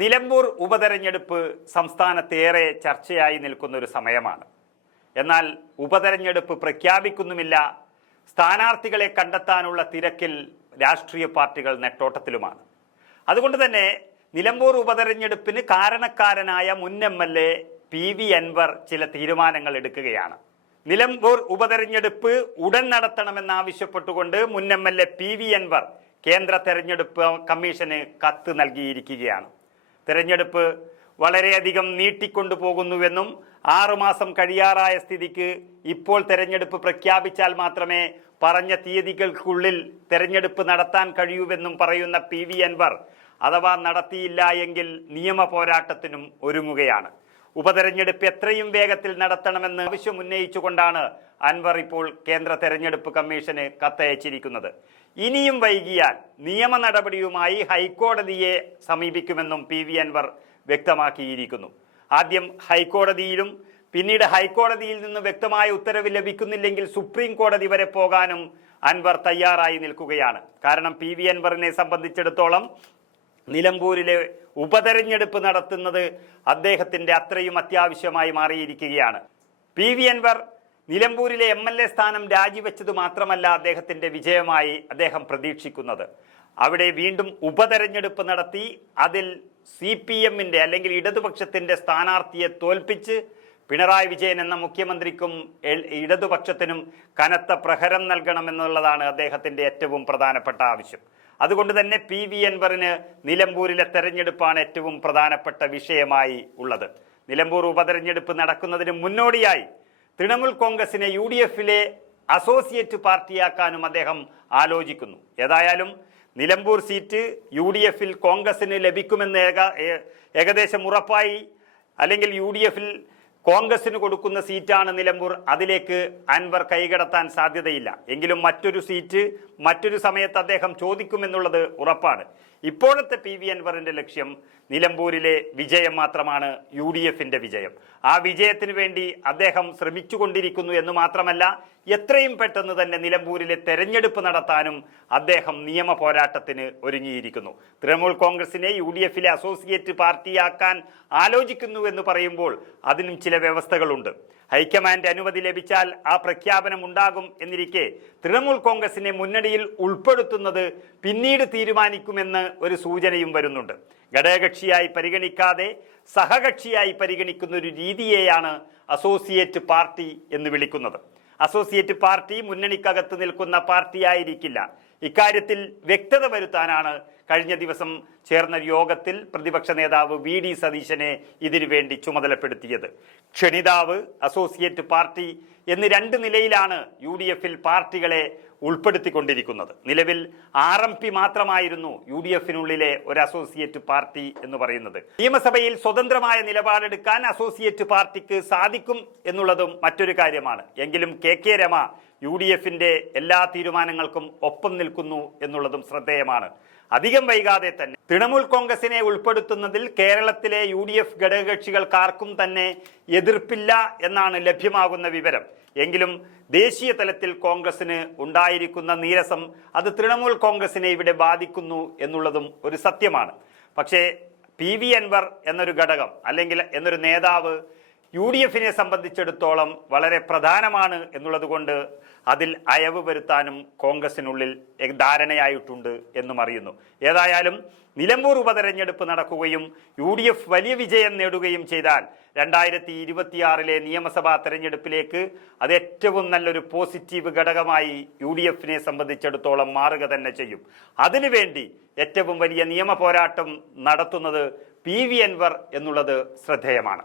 നിലമ്പൂർ ഉപതെരഞ്ഞെടുപ്പ് സംസ്ഥാനത്തേറെ ചർച്ചയായി നിൽക്കുന്ന ഒരു സമയമാണ്. എന്നാൽ ഉപതെരഞ്ഞെടുപ്പ് പ്രഖ്യാപിക്കുന്നുമില്ല. സ്ഥാനാർത്ഥികളെ കണ്ടെത്താനുള്ള തിരക്കിൽ രാഷ്ട്രീയ പാർട്ടികൾ നെട്ടോട്ടത്തിലുമാണ്. അതുകൊണ്ട് തന്നെ നിലമ്പൂർ ഉപതെരഞ്ഞെടുപ്പിന് കാരണക്കാരനായ മുൻ MLA PV അൻവർ ചില തീരുമാനങ്ങൾ എടുക്കുകയാണ്. നിലമ്പൂർ ഉപതെരഞ്ഞെടുപ്പ് ഉടൻ നടത്തണമെന്നാവശ്യപ്പെട്ടുകൊണ്ട് മുൻ MLA PV അൻവർ കേന്ദ്ര തെരഞ്ഞെടുപ്പ് കമ്മീഷന് കത്ത് നൽകിയിരിക്കുകയാണ്. തെരഞ്ഞെടുപ്പ് വളരെയധികം നീട്ടിക്കൊണ്ടുപോകുന്നുവെന്നും 6 മാസം കഴിയാറായ സ്ഥിതിക്ക് ഇപ്പോൾ തെരഞ്ഞെടുപ്പ് പ്രഖ്യാപിച്ചാൽ മാത്രമേ പറഞ്ഞ തീയതികൾക്കുള്ളിൽ തെരഞ്ഞെടുപ്പ് നടത്താൻ കഴിയൂവെന്നും പറയുന്ന PV അൻവർ അഥവാ നടത്തിയില്ല എങ്കിൽ നിയമ പോരാട്ടത്തിനും ഒരുങ്ങുകയാണ്. ഉപതെരഞ്ഞെടുപ്പ് എത്രയും വേഗത്തിൽ നടത്തണമെന്ന് ആവശ്യം ഉന്നയിച്ചുകൊണ്ടാണ് അൻവർ ഇപ്പോൾ കേന്ദ്ര തെരഞ്ഞെടുപ്പ് കമ്മീഷന് കത്തയച്ചിരിക്കുന്നത്. ഇനിയും വൈകിയാൽ നിയമ നടപടിയുമായി ഹൈക്കോടതിയെ സമീപിക്കുമെന്നും PV അൻവർ വ്യക്തമാക്കിയിരിക്കുന്നു. ആദ്യം ഹൈക്കോടതിയിലും പിന്നീട് ഹൈക്കോടതിയിൽ നിന്ന് വ്യക്തമായ ഉത്തരവ് ലഭിക്കുന്നില്ലെങ്കിൽ സുപ്രീം കോടതി വരെ പോകാനും അൻവർ തയ്യാറായി നിൽക്കുകയാണ്. കാരണം PV അൻവറിനെ സംബന്ധിച്ചിടത്തോളം നിലമ്പൂരിലെ ഉപതെരഞ്ഞെടുപ്പ് നടത്തുന്നത് അദ്ദേഹത്തിന്റെ അത്രയും അത്യാവശ്യമായി മാറിയിരിക്കുകയാണ്. PV അൻവർ നിലമ്പൂരിലെ MLA സ്ഥാനം രാജിവെച്ചത് മാത്രമല്ല അദ്ദേഹത്തിന്റെ വിജയമായി അദ്ദേഹം പ്രതീക്ഷിക്കുന്നത്. അവിടെ വീണ്ടും ഉപതെരഞ്ഞെടുപ്പ് നടത്തി അതിൽ CPM-ന്റെ അല്ലെങ്കിൽ ഇടതുപക്ഷത്തിന്റെ സ്ഥാനാർത്ഥിയെ തോൽപ്പിച്ച് പിണറായി വിജയൻ എന്ന മുഖ്യമന്ത്രിക്കും ഇടതുപക്ഷത്തിനും കനത്ത പ്രഹരം നൽകണമെന്നുള്ളതാണ് അദ്ദേഹത്തിന്റെ ഏറ്റവും പ്രധാനപ്പെട്ട ആവശ്യം. അതുകൊണ്ട് തന്നെ PV അൻവറിന് നിലമ്പൂരിലെ തെരഞ്ഞെടുപ്പാണ് ഏറ്റവും പ്രധാനപ്പെട്ട വിഷയമായി ഉള്ളത്. നിലമ്പൂർ ഉപതെരഞ്ഞെടുപ്പ് നടക്കുന്നതിന് മുന്നോടിയായി തൃണമൂൽ കോൺഗ്രസിനെ UDF-ലെ അസോസിയേറ്റ് പാർട്ടിയാക്കാനും അദ്ദേഹം ആലോചിക്കുന്നു. ഏതായാലും നിലമ്പൂർ സീറ്റ് UDF-ൽ കോൺഗ്രസിന് ലഭിക്കുമെന്ന് ഏകദേശം ഉറപ്പായി. അല്ലെങ്കിൽ UDF-ൽ കോൺഗ്രസിന് കൊടുക്കുന്ന സീറ്റാണ് നിലമ്പൂർ. അതിലേക്ക് അൻവർ കൈകടത്താൻ സാധ്യതയില്ല. എങ്കിലും മറ്റൊരു സീറ്റ് മറ്റൊരു സമയത്ത് അദ്ദേഹം ചോദിക്കുമെന്നുള്ളത് ഉറപ്പാണ്. ഇപ്പോഴത്തെ PV അൻവറിന്റെ ലക്ഷ്യം നിലമ്പൂരിലെ വിജയം മാത്രമാണ്, UDF-ന്റെ വിജയം. ആ വിജയത്തിന് വേണ്ടി അദ്ദേഹം ശ്രമിച്ചുകൊണ്ടിരിക്കുന്നു എന്ന് മാത്രമല്ല, എത്രയും പെട്ടെന്ന് തന്നെ നിലമ്പൂരിലെ തെരഞ്ഞെടുപ്പ് നടത്താനും അദ്ദേഹം നിയമ പോരാട്ടത്തിന് ഒരുങ്ങിയിരിക്കുന്നു. തൃണമൂൽ കോൺഗ്രസിനെ UDF-ലെ അസോസിയേറ്റ് പാർട്ടിയാക്കാൻ ആലോചിക്കുന്നു എന്ന് പറയുമ്പോൾ അതിനും ചില വ്യവസ്ഥകളുണ്ട്. ഹൈക്കമാൻഡ് അനുമതി ലഭിച്ചാൽ ആ പ്രഖ്യാപനം ഉണ്ടാകും എന്നിരിക്കെ തൃണമൂൽ കോൺഗ്രസിനെ മുന്നണിയിൽ ഉൾപ്പെടുത്തുന്നത് പിന്നീട് തീരുമാനിക്കുമെന്ന് ഒരു സൂചനയും വരുന്നുണ്ട്. ഘടകകക്ഷിയായി പരിഗണിക്കാതെ സഹകക്ഷിയായി പരിഗണിക്കുന്ന ഒരു രീതിയെയാണ് അസോസിയേറ്റ് പാർട്ടി എന്ന് വിളിക്കുന്നത്. അസോസിയേറ്റ് പാർട്ടി മുന്നണിക്കകത്ത് നിൽക്കുന്ന പാർട്ടിയായിരിക്കില്ല. ഇക്കാര്യത്തിൽ വ്യക്തത വരുത്താനാണ് കഴിഞ്ഞ ദിവസം ചേർന്ന യോഗത്തിൽ പ്രതിപക്ഷ നേതാവ് VD സതീശനെ ഇതിനുവേണ്ടി ചുമതലപ്പെടുത്തിയത്. ക്ഷണിതാവ്, അസോസിയേറ്റ് പാർട്ടി എന്ന് 2 നിലയിലാണ് UDF-ൽ പാർട്ടികളെ ഉൾപ്പെടുത്തിക്കൊണ്ടിരിക്കുന്നത്. നിലവിൽ RMP മാത്രമായിരുന്നു UDF-നുള്ളിലെ ഒരു അസോസിയേറ്റ് പാർട്ടി എന്ന് പറയുന്നത്. നിയമസഭയിൽ സ്വതന്ത്രമായ നിലപാടെടുക്കാൻ അസോസിയേറ്റ് പാർട്ടിക്ക് സാധിക്കും എന്നുള്ളതും മറ്റൊരു കാര്യമാണ്. എങ്കിലും KK രമ UDF-ന്റെ എല്ലാ തീരുമാനങ്ങൾക്കും ഒപ്പം നിൽക്കുന്നു എന്നുള്ളതും ശ്രദ്ധേയമാണ്. അധികം വൈകാതെ തന്നെ തൃണമൂൽ കോൺഗ്രസിനെ ഉൾപ്പെടുത്തുന്നതിൽ കേരളത്തിലെ UDF ഘടകകക്ഷികൾക്കാർക്കും തന്നെ എതിർപ്പില്ല എന്നാണ് ലഭ്യമാകുന്ന വിവരം. എങ്കിലും ദേശീയ തലത്തിൽ കോൺഗ്രസിന് ഉണ്ടായിരിക്കുന്ന നീരസം അത് തൃണമൂൽ കോൺഗ്രസിനെ ഇവിടെ ബാധിക്കുന്നു എന്നുള്ളതും ഒരു സത്യമാണ്. പക്ഷേ PV അൻവർ എന്നൊരു ഘടകം അല്ലെങ്കിൽ എന്നൊരു നേതാവ് UDF-നെ സംബന്ധിച്ചിടത്തോളം വളരെ പ്രധാനമാണ് എന്നുള്ളത് കൊണ്ട് അതിൽ അയവ് വരുത്താനും കോൺഗ്രസിനുള്ളിൽ ധാരണയായിട്ടുണ്ട് എന്നും അറിയുന്നു. ഏതായാലും നിലമ്പൂർ ഉപതെരഞ്ഞെടുപ്പ് നടക്കുകയും UDF വലിയ വിജയം നേടുകയും ചെയ്താൽ 2026-ലെ നിയമസഭാ തെരഞ്ഞെടുപ്പിലേക്ക് അത് ഏറ്റവും നല്ലൊരു പോസിറ്റീവ് ഘടകമായി UDF-നെ സംബന്ധിച്ചിടത്തോളം മാറുക തന്നെ ചെയ്യും. അതിനുവേണ്ടി ഏറ്റവും വലിയ നിയമ പോരാട്ടം നടത്തുന്നത് PV അൻവർ എന്നുള്ളത് ശ്രദ്ധേയമാണ്.